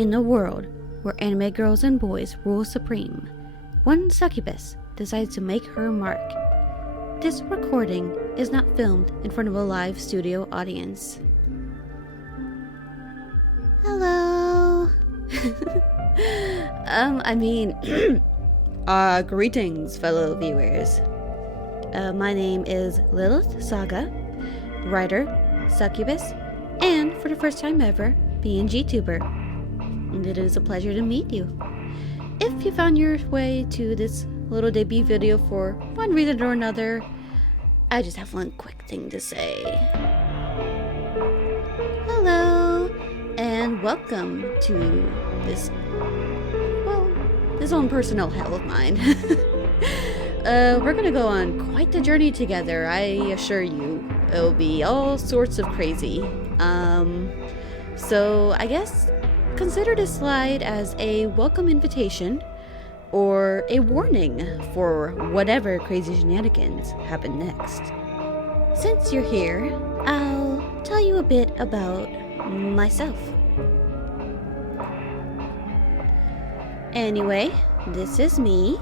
In a world where anime girls and boys rule supreme, one succubus decides to make her mark. This recording is not filmed in front of a live studio audience. Hello! Greetings, fellow viewers. My name is Lilith Saga, writer, succubus, and for the first time ever, PNGtuber. And it is a pleasure to meet you. If you found your way to this little debut video for one reason or another, I just have one quick thing to say. Hello, and welcome to this own personal hell of mine. We're gonna go on quite the journey together, I assure you. It'll be all sorts of crazy. So I guess consider this slide as a welcome invitation or a warning for whatever crazy shenanigans happen next. Since you're here, I'll tell you a bit about myself. Anyway, this is me.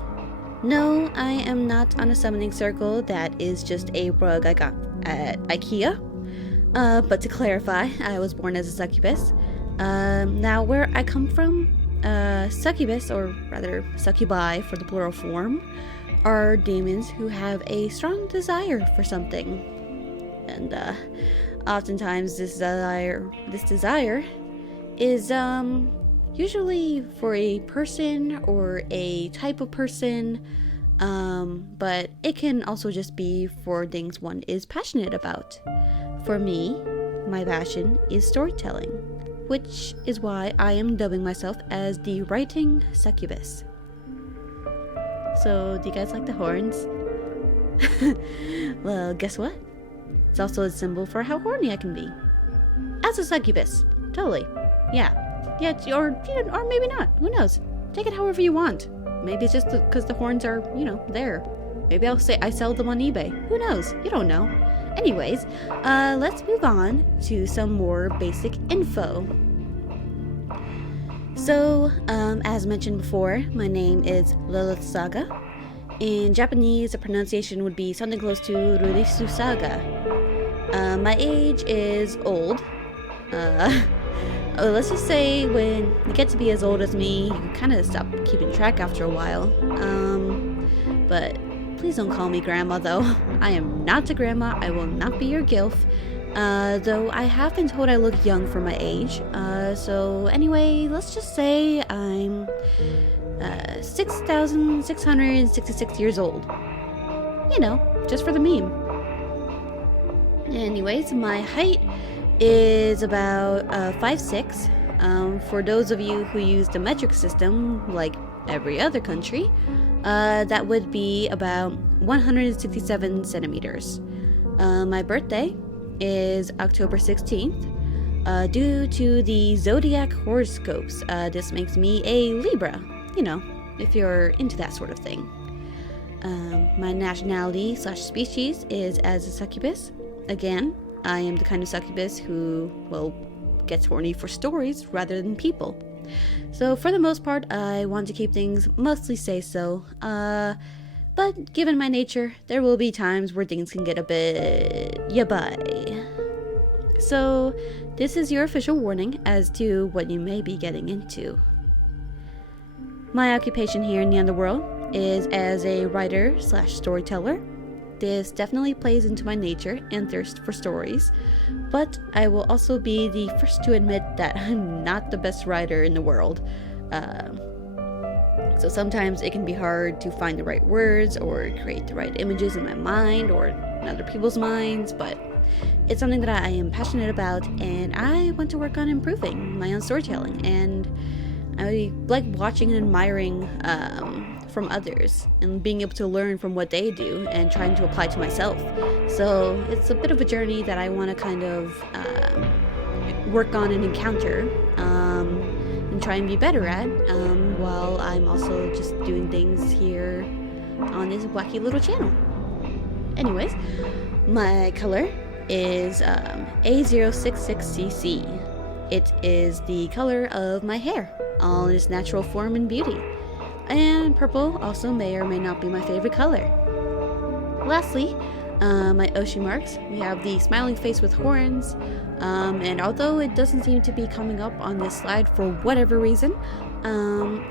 No, I am not on a summoning circle. That is just a rug I got at IKEA. But to clarify, I was born as a succubus. Now, where I come from, succubus, or rather succubi for the plural form, are demons who have a strong desire for something. And oftentimes this desire is usually for a person or a type of person, but it can also just be for things one is passionate about. For me, my passion is storytelling, which is why I am dubbing myself as the writing succubus. So, do you guys like the horns? Well, guess what? It's also a symbol for how horny I can be. As a succubus. Totally. Yeah, or maybe not. Who knows? Take it however you want. Maybe it's just because the horns are, there. Maybe I'll say I sell them on eBay. Who knows? You don't know. Anyways, let's move on to some more basic info. So, as mentioned before, my name is Lilith Saga. In Japanese, the pronunciation would be something close to Lilith Saga. My age is old. Let's just say when you get to be as old as me, you kind of stop keeping track after a while. But please don't call me grandma, though. I am not a grandma. I will not be your gilf. Though I have been told I look young for my age. So anyway, let's just say I'm 6,666 years old. Just for the meme. Anyways, my height is about 5'6". For those of you who use the metric system, like every other country, that would be about 167 centimeters. My birthday is October 16th. Due to the zodiac horoscopes, this makes me a Libra, if you're into that sort of thing. My nationality / species is as a succubus. Again, I am the kind of succubus who, gets horny for stories rather than people. So for the most part, I want to keep things mostly say-so. But given my nature, there will be times where things can get a bit yabai. So this is your official warning as to what you may be getting into. My occupation here in the underworld is as a writer / storyteller. This definitely plays into my nature and thirst for stories, but I will also be the first to admit that I'm not the best writer in the world. So sometimes it can be hard to find the right words or create the right images in my mind or in other people's minds, but it's something that I am passionate about and I want to work on improving my own storytelling, and I like watching and admiring from others and being able to learn from what they do and trying to apply to myself. So it's a bit of a journey that I want to kind of work on and encounter and try and be better at while I'm also just doing things here on this wacky little channel. Anyways, my color is A066CC. It is the color of my hair, all in its natural form and beauty. And purple also may or may not be my favorite color. Lastly, my Oshi marks. We have the smiling face with horns, and although it doesn't seem to be coming up on this slide for whatever reason,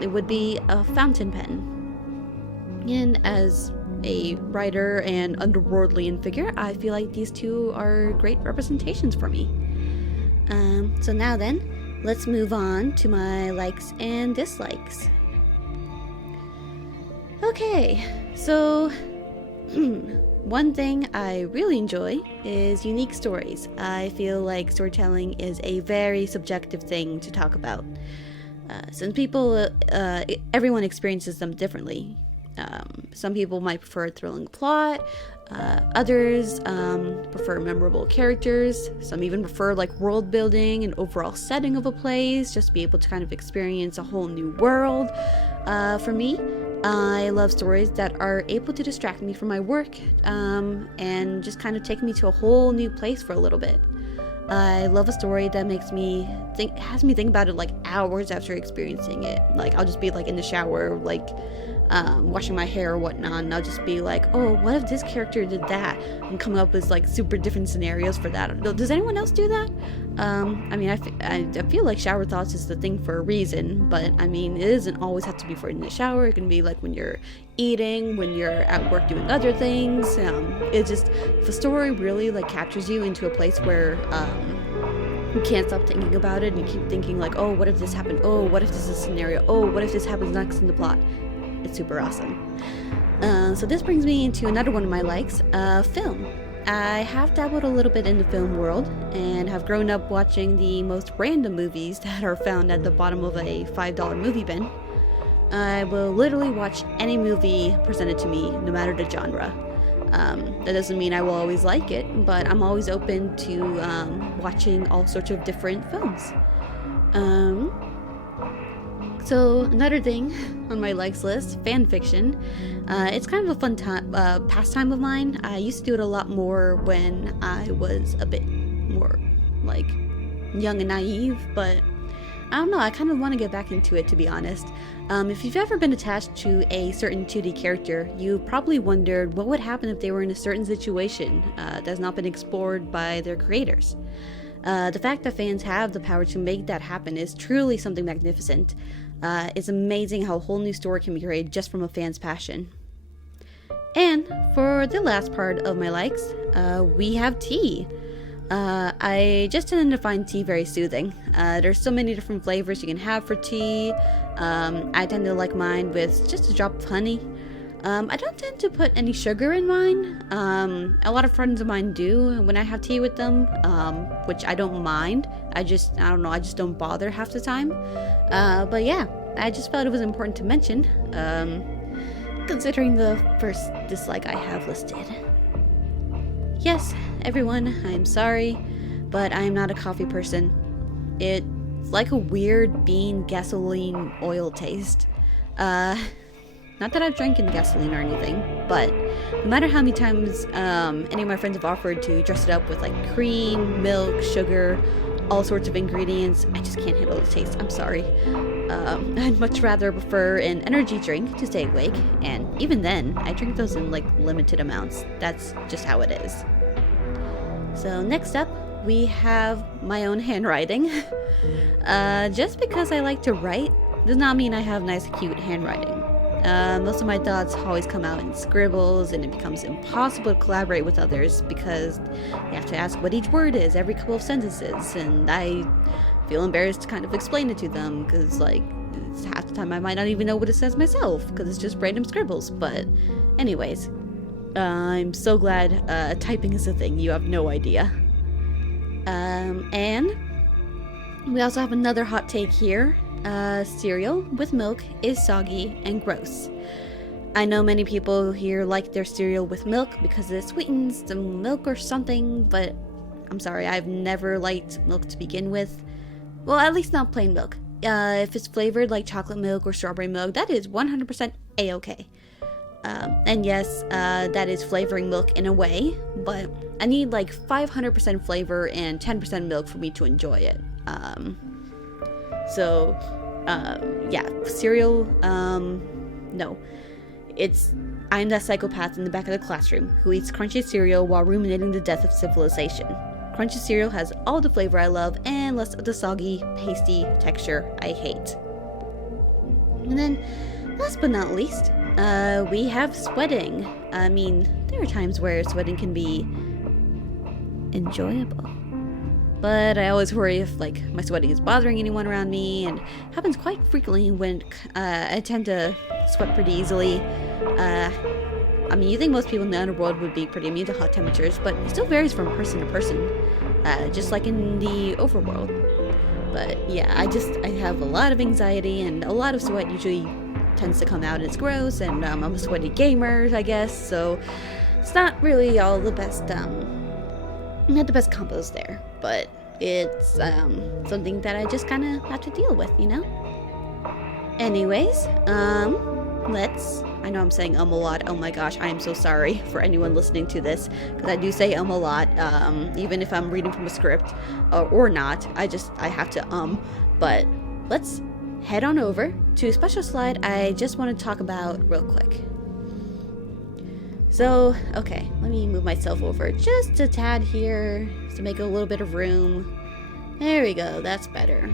it would be a fountain pen. And as a writer and underworldly figure, I feel like these two are great representations for me. So now then, let's move on to my likes and dislikes. Okay, so one thing I really enjoy is unique stories. I feel like storytelling is a very subjective thing to talk about. Since people, everyone experiences them differently. Some people might prefer a thrilling plot, others prefer memorable characters, some even prefer like world building and overall setting of a place, just to be able to kind of experience a whole new world. For me, I love stories that are able to distract me from my work and just kind of take me to a whole new place for a little bit. I love a story that makes me think, has me think about it like hours after experiencing it. Like I'll just be like in the shower, like washing my hair or whatnot, and I'll just be like, oh, what if this character did that? And come up with like super different scenarios for that. Does anyone else do that? I mean, I feel like shower thoughts is the thing for a reason, but I mean, it doesn't always have to be for in the shower. It can be like when you're eating, when you're at work doing other things. It just, if a story really like captures you into a place where you can't stop thinking about it, and you keep thinking like, oh, what if this happened? Oh, what if this is a scenario? Oh, what if this happens next in the plot? It's super awesome. So this brings me into another one of my likes, film. I have dabbled a little bit in the film world and have grown up watching the most random movies that are found at the bottom of a $5 movie bin. I will literally watch any movie presented to me, no matter the genre. That doesn't mean I will always like it, but I'm always open to watching all sorts of different films. So another thing on my likes list, fan fiction. It's kind of a fun pastime of mine. I used to do it a lot more when I was a bit more like young and naive, but I don't know, I kind of want to get back into it, to be honest. If you've ever been attached to a certain 2D character, you probably wondered what would happen if they were in a certain situation that has not been explored by their creators. The fact that fans have the power to make that happen is truly something magnificent. It's amazing how a whole new story can be created just from a fan's passion. And for the last part of my likes, we have tea. I just tend to find tea very soothing. There's so many different flavors you can have for tea. I tend to like mine with just a drop of honey. I don't tend to put any sugar in mine. A lot of friends of mine do when I have tea with them, which I don't mind. I don't know, I just don't bother half the time. But yeah, I just felt it was important to mention, considering the first dislike I have listed. Yes, everyone, I'm sorry, but I am not a coffee person. It's like a weird bean gasoline oil taste. Not that I've drank in gasoline or anything, but no matter how many times any of my friends have offered to dress it up with like cream, milk, sugar, all sorts of ingredients, I just can't handle the taste. I'm sorry. I'd much rather prefer an energy drink to stay awake, and even then, I drink those in like limited amounts. That's just how it is. So next up, we have my own handwriting. Just because I like to write does not mean I have nice, cute handwriting. Most of my thoughts always come out in scribbles, and it becomes impossible to collaborate with others because you have to ask what each word is every couple of sentences, and I feel embarrassed to kind of explain it to them because like half the time I might not even know what it says myself because it's just random scribbles. But anyways, I'm so glad typing is a thing. You have no idea. And we also have another hot take here. Cereal with milk is soggy and gross. I know many people here like their cereal with milk because it sweetens the milk or something, but I'm sorry, I've never liked milk to begin with. Well, at least not plain milk. If it's flavored like chocolate milk or strawberry milk, that is 100% a-okay. And yes, that is flavoring milk in a way, but I need like 500% flavor and 10% milk for me to enjoy it. Yeah, cereal, no. It's I'm that psychopath in the back of the classroom who eats crunchy cereal while ruminating the death of civilization. Crunchy cereal has all the flavor I love and less of the soggy, pasty texture I hate. And then, last but not least, we have sweating. I mean, there are times where sweating can be enjoyable. But I always worry if, like, my sweating is bothering anyone around me, and happens quite frequently when I tend to sweat pretty easily. I mean, you think most people in the underworld would be pretty immune to hot temperatures, but it still varies from person to person, just like in the overworld. But yeah, I have a lot of anxiety, and a lot of sweat usually tends to come out, and it's gross, and I'm a sweaty gamer, I guess, so it's not really all the best, not the best combos there, but it's something that I just kind of have to deal with, you know? Anyways, I know I'm saying a lot. Oh my gosh, I am so sorry for anyone listening to this, because I do say a lot, even if I'm reading from a script, or not. I have to, but let's head on over to a special slide I just want to talk about real quick. So, okay, let me move myself over just a tad here to make a little bit of room. There we go, that's better.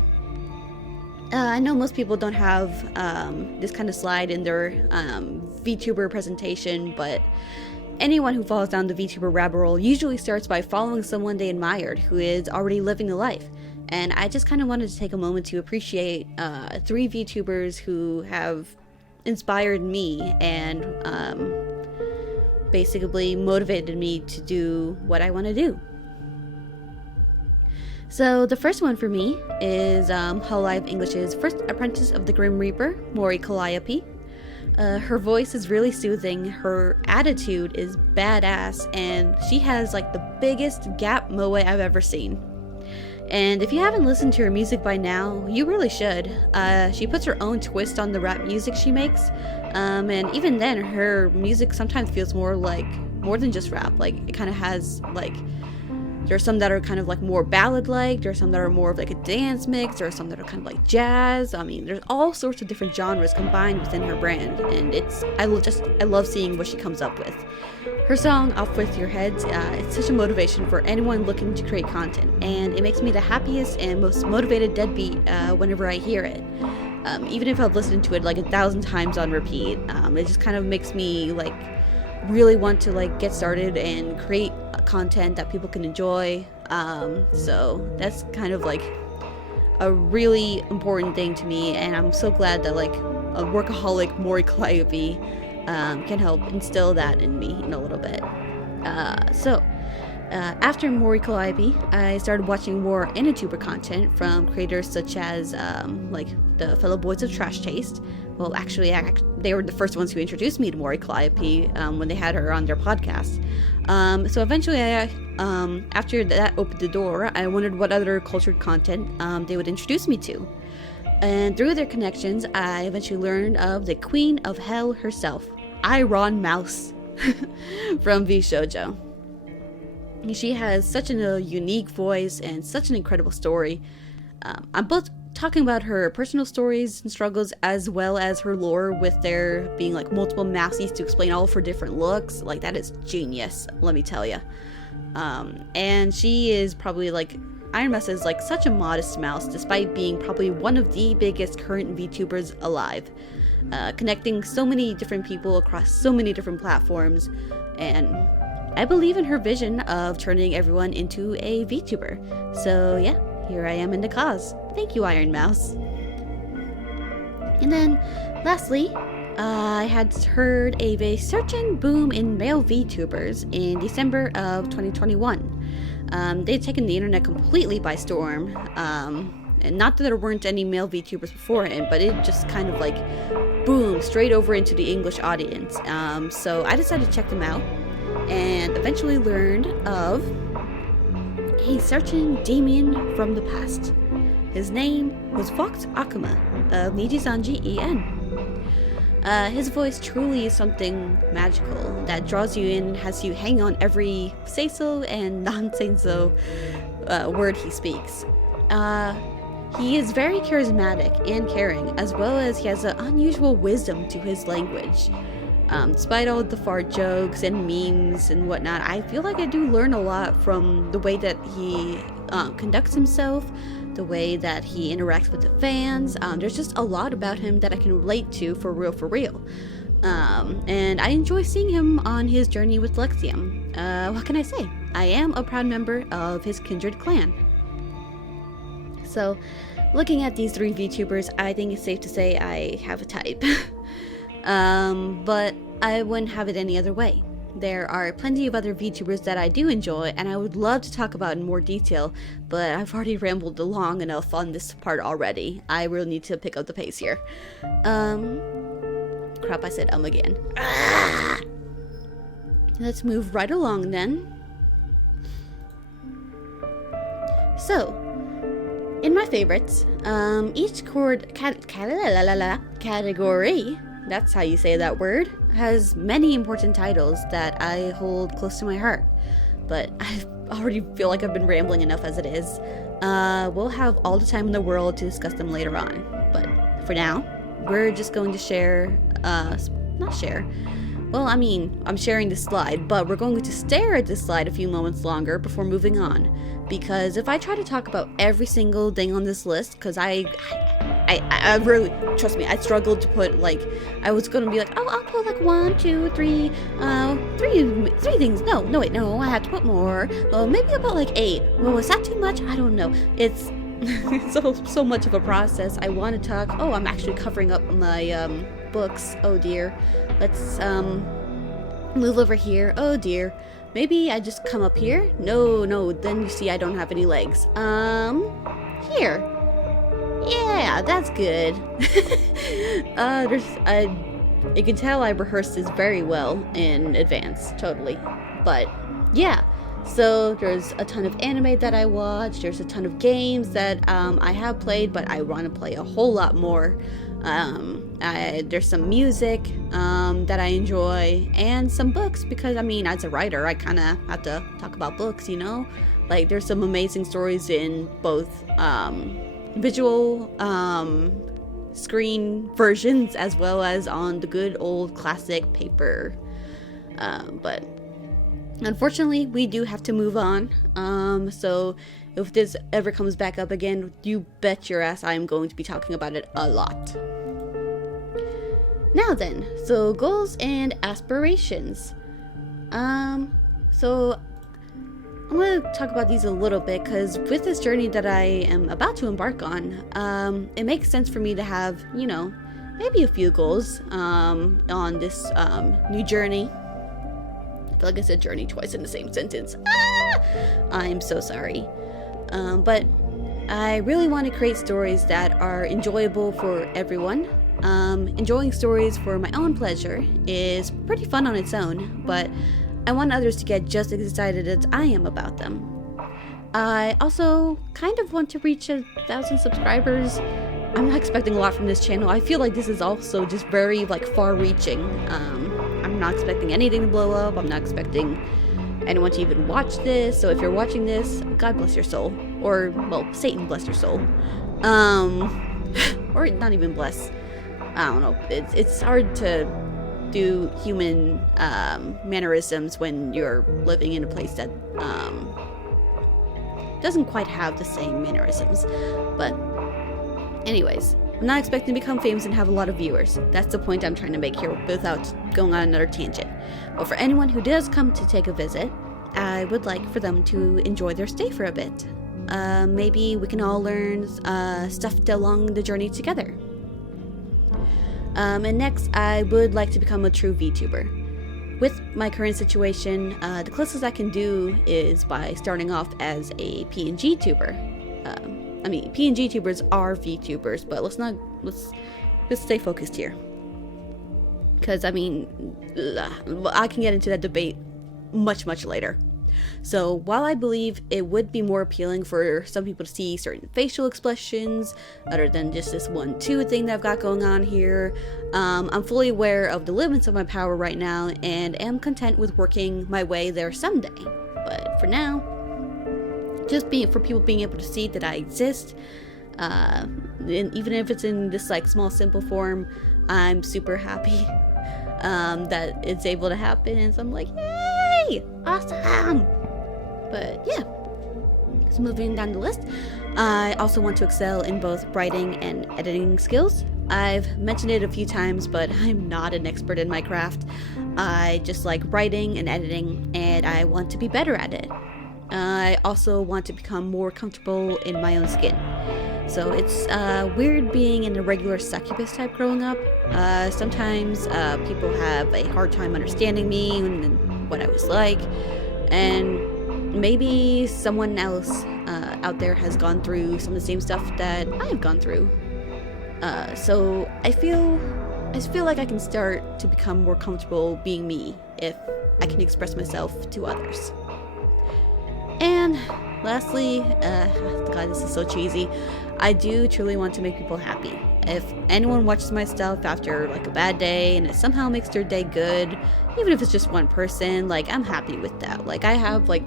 I know most people don't have this kind of slide in their VTuber presentation, but anyone who falls down the VTuber rabbit hole usually starts by following someone they admired who is already living the life. And I just kind of wanted to take a moment to appreciate 3 VTubers who have inspired me and basically motivated me to do what I want to do. So the first one for me is Hololive English's first apprentice of the Grim Reaper, Mori Calliope. Her voice is really soothing, her attitude is badass, and she has like the biggest gap moe I've ever seen. And if you haven't listened to her music by now, you really should. She puts her own twist on the rap music she makes, and even then her music sometimes feels more than just rap. Like, it kind of has like, there are some that are kind of like more ballad-like, there are some that are more of like a dance mix, there are some that are kind of like jazz. I mean, there's all sorts of different genres combined within her brand, and I love seeing what she comes up with. Her song, Off With Your Heads, it's such a motivation for anyone looking to create content, and it makes me the happiest and most motivated deadbeat whenever I hear it. Even if I've listened to it like 1,000 times on repeat, it just kind of makes me like really want to like get started and create content that people can enjoy. So that's kind of like a really important thing to me, and I'm so glad that like a workaholic Mori Calliope can help instill that in me in a little bit. After Mori Calliope, I started watching more PNGtuber content from creators such as like the fellow boys of Trash Taste. Well, actually, they were the first ones who introduced me to Mori Calliope when they had her on their podcast. So eventually, after that opened the door, I wondered what other cultured content they would introduce me to. And through their connections, I eventually learned of the Queen of Hell herself, Iron Mouse from VShoujo. She has such a unique voice and such an incredible story. I'm both talking about her personal stories and struggles as well as her lore, with there being like multiple mousies to explain all of her different looks. Like, that is genius, let me tell you. And she is probably like, Iron Mouse is like such a modest mouse despite being probably one of the biggest current VTubers alive, connecting so many different people across so many different platforms, and I believe in her vision of turning everyone into a VTuber. So yeah, here I am in the cause. Thank you, Iron Mouse. And then, lastly, I had heard of a certain boom in male VTubers in December of 2021. They'd taken the internet completely by storm. And not that there weren't any male VTubers beforehand, but it just kind of like boomed straight over into the English audience. So I decided to check them out, and eventually learned of a certain Damien from the past. His name was Vox Akuma of Nijizanji En. His voice truly is something magical that draws you in and has you hang on every say-so and non-say-so word he speaks. He is very charismatic and caring, as well as he has an unusual wisdom to his language. Despite all the fart jokes and memes and whatnot, I feel like I do learn a lot from the way that he conducts himself, the way that he interacts with the fans. There's just a lot about him that I can relate to for real. And I enjoy seeing him on his journey with Lexium. What can I say? I am a proud member of his kindred clan. So, looking at these three VTubers, I think it's safe to say I have a type. But I wouldn't have it any other way. There are plenty of other VTubers that I do enjoy, and I would love to talk about in more detail, but I've already rambled long enough on this part already. I really need to pick up the pace here. Crap, I said again. Ah! Let's move right along then. So, in my favorites, each category, that's how you say that word, has many important titles that I hold close to my heart. But I already feel like I've been rambling enough as it is. We'll have all the time in the world to discuss them later on. But for now, we're just going to share, not share. Well, I mean, I'm sharing this slide, but we're going to stare at this slide a few moments longer before moving on. Because if I try to talk about every single thing on this list, because I really, trust me, I struggled to put, like, I was going to be like, oh, I'll put like 1, 2, 3, three things. No, wait, no, I have to put more. Well, maybe about like 8. Well, is that too much? I don't know. It's so much of a process. I want to talk. Oh, I'm actually covering up my books. Oh dear. Let's move over here. Oh dear. Maybe I just come up here? No, then you see I don't have any legs. Here. Yeah, that's good. You can tell I rehearsed this very well in advance, totally. But, yeah. So, there's a ton of anime that I watch, there's a ton of games that I have played, but I want to play a whole lot more. There's some music that I enjoy, and some books, because, I mean, as a writer, I kind of have to talk about books, you know? Like, there's some amazing stories in both visual screen versions, as well as on the good old classic paper. But unfortunately, we do have to move on. So if this ever comes back up again, you bet your ass I'm going to be talking about it a lot. Now then, so goals and aspirations. So I'm going to talk about these a little bit, because with this journey that I am about to embark on, it makes sense for me to have, you know, maybe a few goals on this new journey. I feel like I said journey twice in the same sentence. I'm so sorry. But I really want to create stories that are enjoyable for everyone. Enjoying stories for my own pleasure is pretty fun on its own, but I want others to get just as excited as I am about them. I also kind of want to reach 1,000 subscribers. I'm not expecting a lot from this channel. I feel like this is also just very, like, far-reaching. I'm not expecting anything to blow up. I'm not expecting anyone to even watch this. So if you're watching this, God bless your soul. Or, well, Satan bless your soul. Or not even bless. I don't know. It's hard to do human mannerisms when you're living in a place that doesn't quite have the same mannerisms. But anyways, I'm not expecting to become famous and have a lot of viewers. That's the point I'm trying to make here without going on another tangent. But for anyone who does come to take a visit, I would like for them to enjoy their stay for a bit. Maybe we can all learn stuff along the journey together. And next, I would like to become a true VTuber. With my current situation, the closest I can do is by starting off as a PNGtuber. I mean, PNGtubers are VTubers, but let's stay focused here. Because, I mean, I can get into that debate much later. So while I believe it would be more appealing for some people to see certain facial expressions other than just this 1-2 thing that I've got going on here, I'm fully aware of the limits of my power right now and am content with working my way there someday. But for now, just for people being able to see that I exist. And even if it's in this like small simple form, I'm super happy that it's able to happen. So I'm like, yay, awesome. But yeah, so moving down the list, I also want to excel in both writing and editing skills. I've mentioned it a few times, but I'm not an expert in my craft. I just like writing and editing, and I want to be better at it. I also want to become more comfortable in my own skin. So it's weird being in a regular succubus type growing up. Sometimes people have a hard time understanding me and what I was like, and maybe someone else out there has gone through some of the same stuff that I've gone through. So I feel like I can start to become more comfortable being me if I can express myself to others. And lastly, God, this is so cheesy, I do truly want to make people happy. If anyone watches my stuff after like a bad day and it somehow makes their day good, even if it's just one person, like I'm happy with that. Like I have like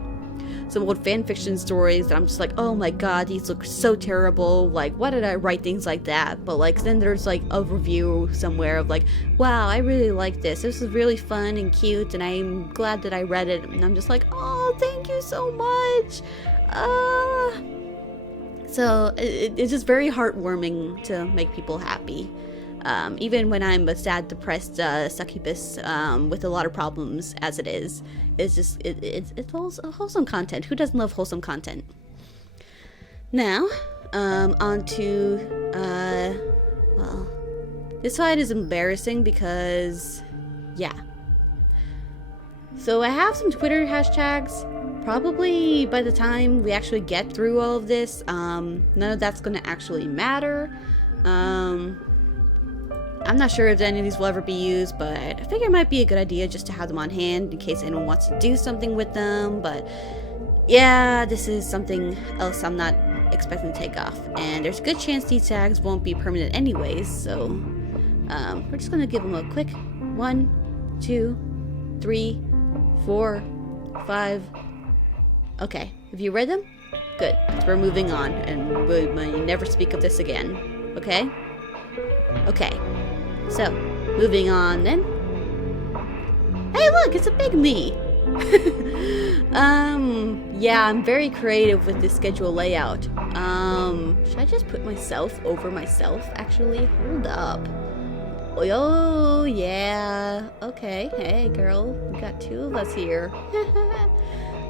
some old fan fiction stories that I'm just like, oh my god, these look so terrible, like why did I write things like that? But like then there's like a review somewhere of like, wow, I really like this is really fun and cute and I'm glad that I read it, and I'm just like, oh, thank you so much. So it's just very heartwarming to make people happy. Even when I'm a sad, depressed succubus with a lot of problems as it is. It's just, it's wholesome content. Who doesn't love wholesome content? Now, on to, well, this slide is embarrassing because, yeah. So I have some Twitter hashtags. Probably by the time we actually get through all of this, none of that's going to actually matter. I'm not sure if any of these will ever be used, but I figure it might be a good idea just to have them on hand in case anyone wants to do something with them. But yeah, this is something else I'm not expecting to take off, and there's a good chance these tags won't be permanent anyways, so we're just gonna give them a quick 1, 2, 3, 4, 5. Okay, have you read them? Good, we're moving on, and we may never speak of this again. Okay? Okay. So, moving on then. Hey look, it's a big me! Yeah, I'm very creative with this schedule layout. Should I just put myself over myself, actually? Hold up. Oh, yeah. Okay, hey girl, we got 2 of us here.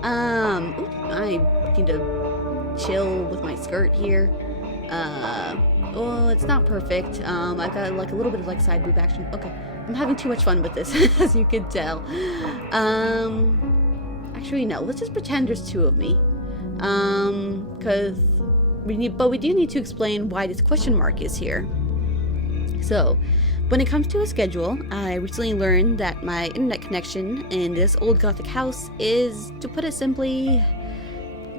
I need to chill with my skirt here. Well, it's not perfect. I've got like a little bit of like side boob action. Okay, I'm having too much fun with this, as you can tell. Actually, no. Let's just pretend there's 2 of me. Because we do need to explain why this question mark is here. So, when it comes to a schedule, I recently learned that my internet connection in this old gothic house is, to put it simply,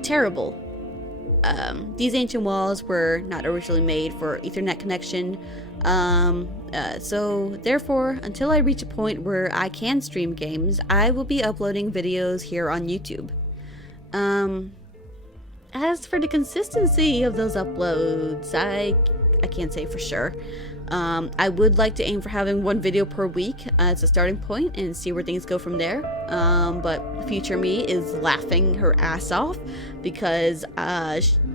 terrible. These ancient walls were not originally made for Ethernet connection, so therefore, until I reach a point where I can stream games, I will be uploading videos here on YouTube. As for the consistency of those uploads, I can't say for sure. I would like to aim for having 1 video per week as a starting point and see where things go from there. But future me is laughing her ass off because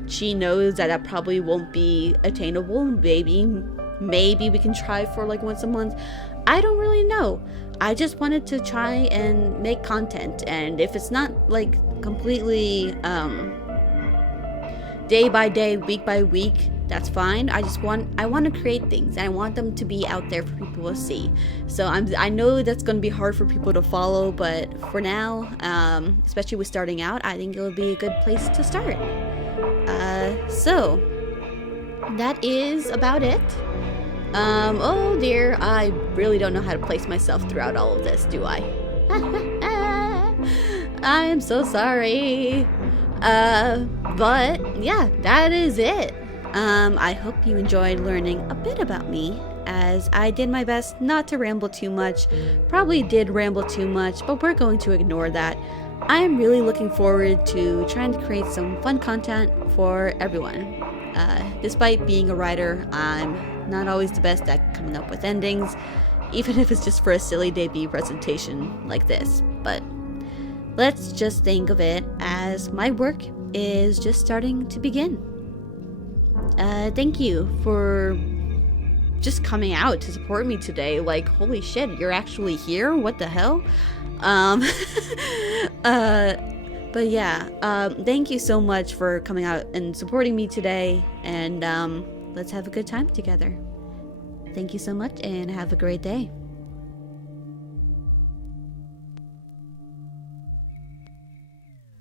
she knows that probably won't be attainable. Maybe we can try for like once a month. I don't really know. I just wanted to try and make content, and if it's not like completely day by day, week by week, that's fine. I want to create things, and I want them to be out there for people to see. So I know that's going to be hard for people to follow, but for now, especially with starting out, I think it would be a good place to start. So that is about it. Oh dear, I really don't know how to place myself throughout all of this, do I? I'm so sorry. But yeah, that is it. I hope you enjoyed learning a bit about me, as I did my best not to ramble too much. Probably did ramble too much, but we're going to ignore that. I am really looking forward to trying to create some fun content for everyone. Despite being a writer, I'm not always the best at coming up with endings, even if it's just for a silly debut presentation like this. But let's just think of it as my work is just starting to begin. Thank you for just coming out to support me today. Like, holy shit, you're actually here? What the hell? But yeah, thank you so much for coming out and supporting me today, and let's have a good time together. Thank you so much, and have a great day.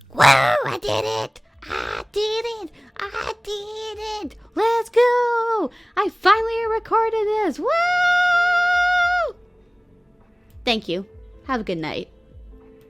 Whoa, I did it! I did it! I did it! Let's go! I finally recorded this! Woo! Thank you. Have a good night.